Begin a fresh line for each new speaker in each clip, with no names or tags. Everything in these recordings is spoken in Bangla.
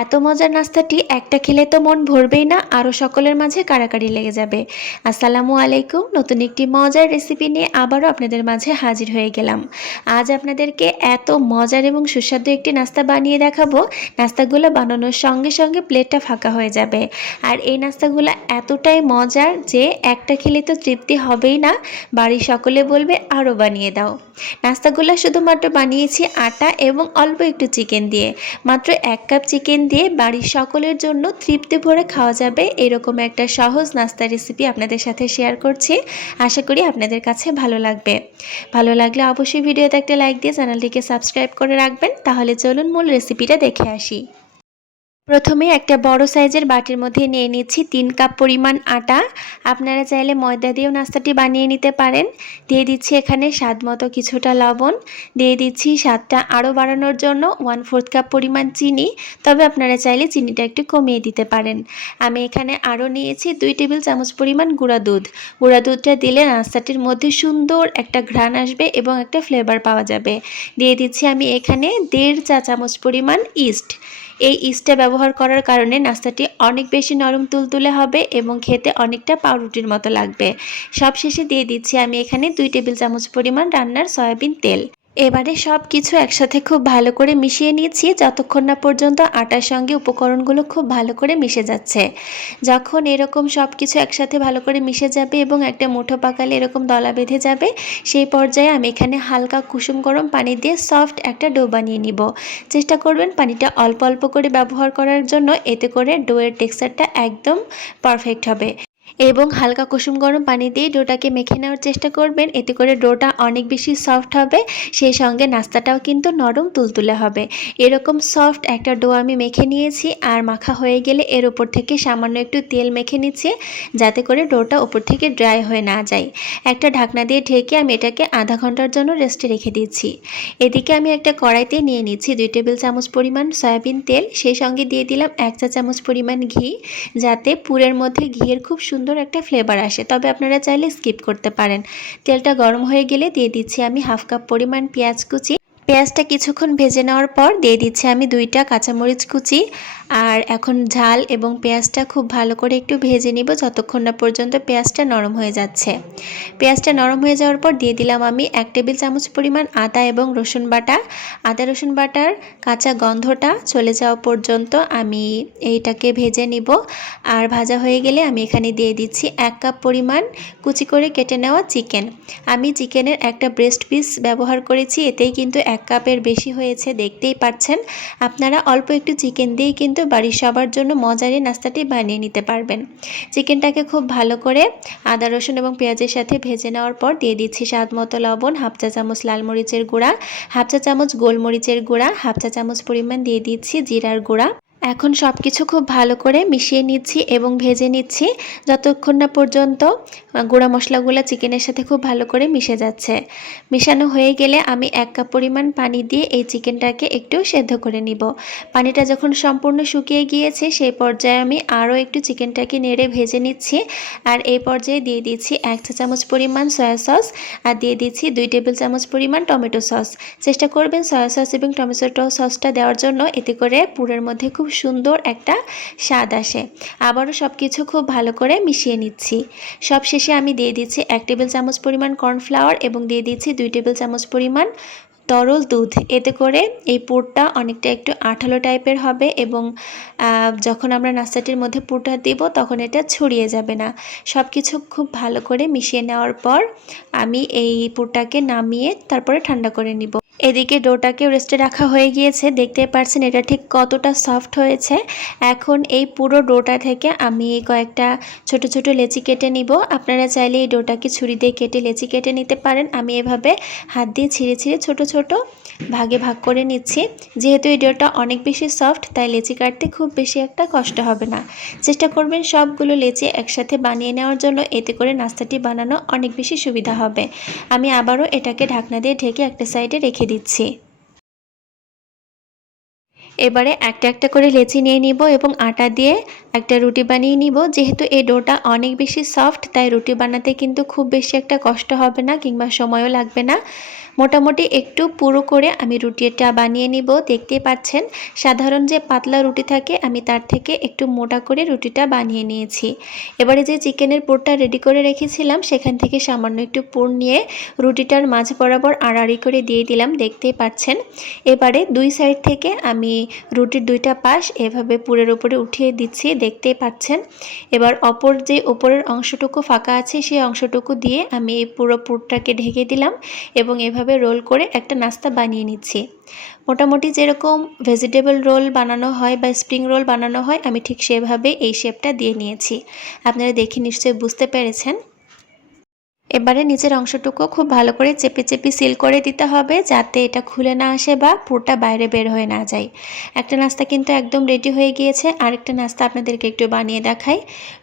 এত মজার নাস্তাটি একটা খেলে তো মন ভরবেই না আরও সকলের মাঝে কাড়াকাড়ি লেগে যাবে। আসসালামু আলাইকুম, নতুন একটি মজার রেসিপি নিয়ে আবারও আপনাদের মাঝে হাজির হয়ে গেলাম। আজ আপনাদেরকে এত মজার এবং সুস্বাদু একটি নাস্তা বানিয়ে দেখাবো। নাস্তাগুলো বানানোর সঙ্গে সঙ্গে প্লেটটা ফাঁকা হয়ে যাবে। আর এই নাস্তাগুলো এতটাই মজার যে একটা খেলে তো তৃপ্তি হবেই না, বাড়ির সকলে বলবে আরও বানিয়ে দাও। নাস্তাগুলো শুধুমাত্র বানিয়েছি আটা এবং অল্প একটু চিকেন দিয়ে। মাত্র এক কাপ চিকেন দিয়ে বাড়ির সকলের জন্য তৃপ্তি ভরে খাওয়া যাবে এরকম একটা সহজ নাস্তা রেসিপি আপনাদের সাথে শেয়ার করছি। আশা করি আপনাদের কাছে ভালো লাগবে। ভালো লাগলে অবশ্যই ভিডিওতে একটা লাইক দিয়ে চ্যানেলটিকে সাবস্ক্রাইব করে রাখবেন। তাহলে চলুন মূল রেসিপিটা দেখে আসি। প্রথমে একটা বড় সাইজের বাটির মধ্যে নিয়ে নিচ্ছি তিন কাপ পরিমাণ আটা। আপনারা চাইলে ময়দা দিয়েও নাস্তাটি বানিয়ে নিতে পারেন। দিয়ে দিচ্ছি এখানে স্বাদ মতো কিছুটা লবণ। দিয়ে দিচ্ছি স্বাদটা আরও বাড়ানোর জন্য ওয়ান ফোর্থ কাপ পরিমাণ চিনি। তবে আপনারা চাইলে চিনিটা একটু কমিয়ে দিতে পারেন। আমি এখানে আরও নিয়েছি দুই টেবিল চামচ পরিমাণ গুঁড়া দুধ। গুঁড়া দুধটা দিলে নাস্তাটির মধ্যে সুন্দর একটা ঘ্রাণ আসবে এবং একটা ফ্লেভার পাওয়া যাবে। দিয়ে দিচ্ছি আমি এখানে দেড় চা চামচ পরিমাণ ইস্ট। এই ইস্টটা ব্যবহার করার কারণে নাস্তাটি অনেক বেশি নরম তুলতুলে হবে এবং খেতে অনেকটা পাউরুটির মতো লাগবে। সবশেষে দিয়ে দিচ্ছি আমি এখানে দুই টেবিল চামচ পরিমাণ রান্নার সয়াবিন তেল। এবারে সব কিছু একসাথে খুব ভালো করে মিশিয়ে নিয়েছি, যতক্ষণ না পর্যন্ত আটার সঙ্গে উপকরণগুলো খুব ভালো করে মিশে যাচ্ছে। যখন এরকম সব কিছু একসাথে ভালো করে মিশে যাবে এবং একটা মুঠো পাকালে এরকম দলা বেঁধে যাবে, সেই পর্যায়ে আমি এখানে হালকা কুসুম গরম পানি দিয়ে সফট একটা ডো বানিয়ে নিব। চেষ্টা করবেন পানিটা অল্প অল্প করে ব্যবহার করার জন্য, এতে করে ডোয়ের টেক্সচারটা একদম পারফেক্ট হবে। এবং হালকা কুসুম গরম পানি দিয়ে ডোটাকে মেখে নেওয়ার চেষ্টা করবেন। এতে করে ডোটা অনেক বেশি সফট হবে, সেই সঙ্গে নাস্তাটাও কিন্তু নরম তুলতুলে হবে। এরকম সফট একটা ডো আমি মেখে নিয়েছি আর মাখা হয়ে গেলে এর ওপর থেকে সামান্য একটু তেল মেখে নিচ্ছি, যাতে করে ডোটা ওপর থেকে ড্রাই হয়ে না যায়। একটা ঢাকনা দিয়ে ঢেকে আমি এটাকে আধা ঘণ্টার জন্য রেস্টে রেখে দিচ্ছি। এদিকে আমি একটা কড়াইতে নিয়ে নিচ্ছি দুই টেবিল চামচ পরিমাণ সয়াবিন তেল, সেই সঙ্গে দিয়ে দিলাম এক চা চামচ পরিমাণ ঘি, যাতে পুরের মধ্যে ঘিয়ের খুব সুন্দর একটা ফ্লেভার আসে, তবে আপনারা চাইলে স্কিপ করতে পারেন। তেলটা গরম হয়ে গেলে দিয়ে দিচ্ছি আমি হাফ কাপ পরিমাণ পেঁয়াজ কুচি। পেঁয়াজটা কিছুক্ষণ ভেজে নেওয়ার পর দিয়ে দিচ্ছি আমি দুইটা কাঁচামরিচ কুচি। আর এখন ঝাল এবং পেঁয়াজটা খুব ভালো করে একটু ভেজে নিব যতক্ষণ না পর্যন্ত পেঁয়াজটা নরম হয়ে যাচ্ছে। পেঁয়াজটা নরম হয়ে যাওয়ার পর দিয়ে দিলাম আমি এক টেবিল চামচ পরিমাণ আদা এবং রসুন বাটা। আদা, রসুন বাটার কাঁচা গন্ধটা চলে যাওয়া পর্যন্ত আমি এইটাকে ভেজে নিব। আর ভাজা হয়ে গেলে আমি এখানে দিয়ে দিচ্ছি এক কাপ পরিমাণ কুচি করে কেটে নেওয়া চিকেন। আমি চিকেনের একটা ব্রেস্ট পিস ব্যবহার করেছি, এতেই কিন্তু এক কাপের বেশি হয়েছে, দেখতেই পাচ্ছেন। আপনারা অল্প একটু চিকেন দিয়েই কিন্তু বাড়ির সবার জন্য মজারে নাস্তাটি বানিয়ে নিতে পারবেন। চিকেনটাকে খুব ভালো করে আদা, রসুন এবং পেঁয়াজের সাথে ভেজে নেওয়ার পর দিয়ে দিচ্ছি স্বাদ মতো লবণ, হাফ চা চামচ লাল মরিচের গুঁড়া, হাফ চা চামচ গোলমরিচের গুঁড়া, হাফ চা চামচ পরিমাণ দিয়ে দিচ্ছি জিরার গুঁড়া। এখন সব কিছু খুব ভালো করে মিশিয়ে নিচ্ছি এবং ভেজে নিচ্ছি। যতক্ষণ না পর্যন্ত গুঁড়া মশলাগুলো চিকেনের সাথে খুব ভালো করে মিশে যাচ্ছে। মেশানো হয়ে গেলে আমি এক কাপ পরিমাণ পানি দিয়ে এই চিকেনটাকে একটু সেদ্ধ করে নিব। পানিটা যখন সম্পূর্ণ শুকিয়ে গিয়েছে সেই পর্যায়ে আমি আরও একটু চিকেনটাকে নেড়ে ভেজে নিচ্ছি। আর এই পর্যায়ে দিয়ে দিচ্ছি এক চা চামচ পরিমাণ সয়া সস আর দিয়ে দিচ্ছি দুই টেবিল চামচ পরিমাণ টমেটো সস। চেষ্টা করবেন সয়া সস এবং টমেটো সসটা দেওয়ার জন্য। এতে করে পুরের মধ্যে খুব সুন্দর একটা স্বাদ আসে। আবারও সব কিছু খুব ভালো করে মিশিয়ে নিচ্ছি। সব শেষে আমি দিয়ে দিচ্ছি এক টেবিল চামচ পরিমাণ কর্নফ্লাওয়ার এবং দিয়ে দিচ্ছি দুই টেবিল চামচ পরিমাণ তরল দুধ। এতে করে এই পুরটা অনেকটা একটু আঠালো টাইপের হবে এবং যখন আমরা নাস্তাটির মধ্যে পুরটা দেব তখন এটা ছড়িয়ে যাবে না। সব কিছু খুব ভালো করে মিশিয়ে নেওয়ার পর আমি এই পুরটাকে নামিয়ে তারপরে ঠান্ডা করে নিব। এদিকে ডোটাকেও রেস্টে রাখা হয়ে গিয়েছে। দেখতে পাচ্ছেন এটা ঠিক কতটা সফট হয়েছে। এখন এই পুরো ডোটা থেকে আমি কয়েকটা ছোট ছোট লেচি কেটে নিব। আপনারা চাইলে এই ডোটাকে ছুরি দিয়ে কেটে লেচি কেটে নিতে পারেন। আমি এভাবে হাত দিয়ে ছিঁড়ে ছিঁড়ে ছোট ছোট ভাগে ভাগ করে নিচ্ছি। যেহেতু এই ডোটা অনেক বেশি সফট, তাই লেচি কাটতে খুব বেশি একটা কষ্ট হবে না। চেষ্টা করবেন সবগুলো লেচি একসাথে বানিয়ে নেওয়ার জন্য। এতে করে নাস্তাটি বানানো অনেক বেশি সুবিধা হবে। আমি আবারও এটাকে ঢাকনা দিয়ে ঢেকে একটা সাইডে রেখে দিচ্ছি। এবারে একটা একটা করে লেচি নিয়ে নিব এবং আটা দিয়ে একটা রুটি বানিয়ে নিব। যেহেতু এই ডোটা অনেক বেশি সফট, তাই রুটি বানাতে কিন্তু খুব বেশি একটা কষ্ট হবে না কিংবা সময়ও লাগবে না। মোটামুটি একটু পুরো করে আমি রুটিটা বানিয়ে নিব। দেখতে পাচ্ছেন, সাধারণ যে পাতলা রুটি থাকে, আমি তার থেকে একটু মোটা করে রুটিটা বানিয়ে নিয়েছি। এবারে যে চিকেনের পুরটা রেডি করে রেখেছিলাম, সেখান থেকে সামান্য একটু পুর নিয়ে রুটিটার মাঝ বরাবর আড়াআড়ি করে দিয়ে দিলাম দেখতে পাচ্ছেন। এবারে দুই সাইড থেকে আমি রুটির দুইটা পাশ এভাবে পুরের উপরে উঠিয়ে দিচ্ছি। দেখতেই পাচ্ছেন। এবার অপর যে উপরের অংশটুকু ফাঁকা আছে, সেই অংশটুকু দিয়ে আমি এই পুরো পুরটাকে ঢেকে দিলাম এবং এভাবে রোল করে একটা নাস্তা বানিয়ে নিচ্ছি। মোটামুটি যেরকম ভেজিটেবল রোল বানানো হয় বা স্প্রিং রোল বানানো হয়, আমি ঠিক সেভাবে এই শেপটা দিয়ে নিয়েছি। আপনারা দেখে নিশ্চয়ই বুঝতে পেরেছেন। এবারে নিচের অংশটুকু খুব ভালো করে চেপে চেপে সিল করে দিতে হবে যাতে এটা খুলে না আসে বা পুরোটা বাইরে বের হয়ে না যায়। একটা নাস্তা কিন্তু একদম রেডি হয়ে গিয়েছে। আরেকটা নাস্তা আপনাদেরকে একটু বানিয়ে দেখাই।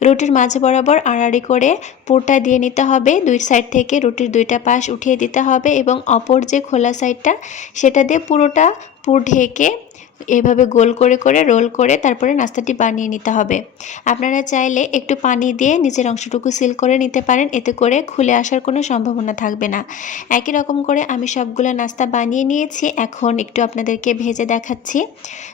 রুটির মাঝে বরাবর আড়াড়ি করে পুরটা দিয়ে নিতে হবে। দুই সাইড থেকে রুটির দুইটা পাশ উঠিয়ে দিতে হবে এবং অপর যে খোলা সাইডটা সেটা দিয়ে পুরোটা পুর ঢেকে এভাবে গোল করে করে রোল করে তারপরে নাস্তাটি বানিয়ে নিতে হবে। আপনারা চাইলে একটু পানি দিয়ে নিচের অংশটুকু সিল করে নিতে পারেন, এতে করে খুলে আসার কোনো সম্ভাবনা থাকবে না। একই রকম করে আমি সবগুলো নাস্তা বানিয়ে নিয়েছি, এখন একটু আপনাদেরকে ভেজে দেখাচ্ছি।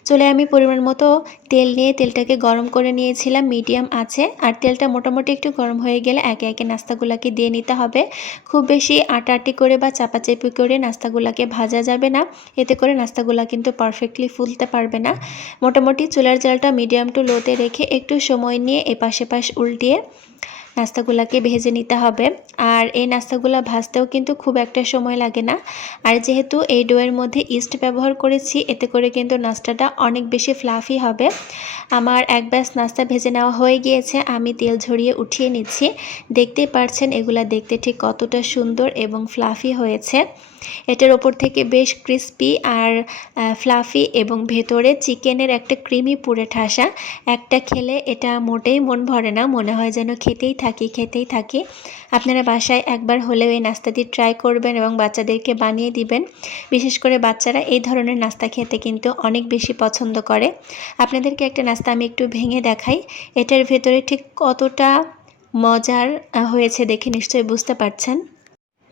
চলে আমি পরিমাণ মতো তেল নিয়ে তেলটাকে গরম করে নিয়েছিলাম, মিডিয়াম আছে, আর তেলটা মোটামুটি একটু গরম হয়ে গেলে একে একে নাস্তাগুলোকে দিয়ে নিতে হবে। খুব বেশি আটাআটি করে বা চাপাচাপি করে নাস্তাগুলোকে ভাজা যাবে না, এতে করে নাস্তাগুলো কিন্তু পারফেক্টলি ফুলতে পারবে না। মোটামুটি চুলার জালটা মিডিয়াম টু লোতে রেখে একটু সময় নিয়ে এপাশে পাশ উল্টিয়ে নাস্তাগুলোকে ভেজে নিতে হবে। আর এই নাস্তাগুলো ভাজতেও কিন্তু খুব একটা সময় লাগে না। আর যেহেতু এই ডোয়ের মধ্যে ইস্ট ব্যবহার করেছি, এতে করে কিন্তু নাস্তাটা অনেক বেশি ফ্লাফি হবে। আমার এক ব্যাস নাস্তা ভেজে নেওয়া হয়ে গিয়েছে, আমি তেল ঝরিয়ে উঠিয়ে নিচ্ছি। দেখতেই পারছেন, এগুলা দেখতে ঠিক কতটা সুন্দর এবং ফ্লাফি হয়েছে। এটার ওপর থেকে বেশ ক্রিস্পি আর ফ্লাফি এবং ভেতরে চিকেনের একটা ক্রিমি পুরে ঠাসা। একটা খেলে এটা মোটেই মন ভরে না, মনে হয় যেন খেতেই থাকি খেতেই থাকি। আপনারা বাসায় একবার হলেও এই নাস্তাটি ট্রাই করবেন এবং বাচ্চাদেরকে বানিয়ে দিবেন। বিশেষ করে বাচ্চারা এই ধরনের নাস্তা খেতে কিন্তু অনেক বেশি পছন্দ করে। আপনাদেরকে একটা নাস্তা আমি একটু ভেঙে দেখাই। এটার ভেতরে ঠিক কতটা মজার হয়েছে দেখে নিশ্চয়ই বুঝতে পারছেন।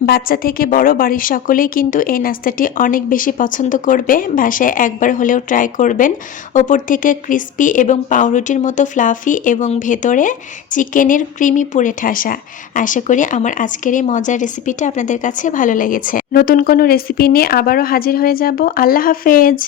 বাচ্চা থেকে বড় বাড়ির সকলেই কিন্তু এই নাস্তাটি অনেক বেশি পছন্দ করবে। বাসায় একবার হলেও ট্রাই করবেন। ওপর থেকে ক্রিস্পি এবং পাউরুটির মতো ফ্লাফি এবং ভেতরে চিকেনের ক্রিমি পুরে ঠাসা। আশা করি আমার আজকের এই মজার রেসিপিটা আপনাদের কাছে ভালো লেগেছে। নতুন কোনো রেসিপি নিয়ে আবারও হাজির হয়ে যাব। আল্লাহ হাফেজ!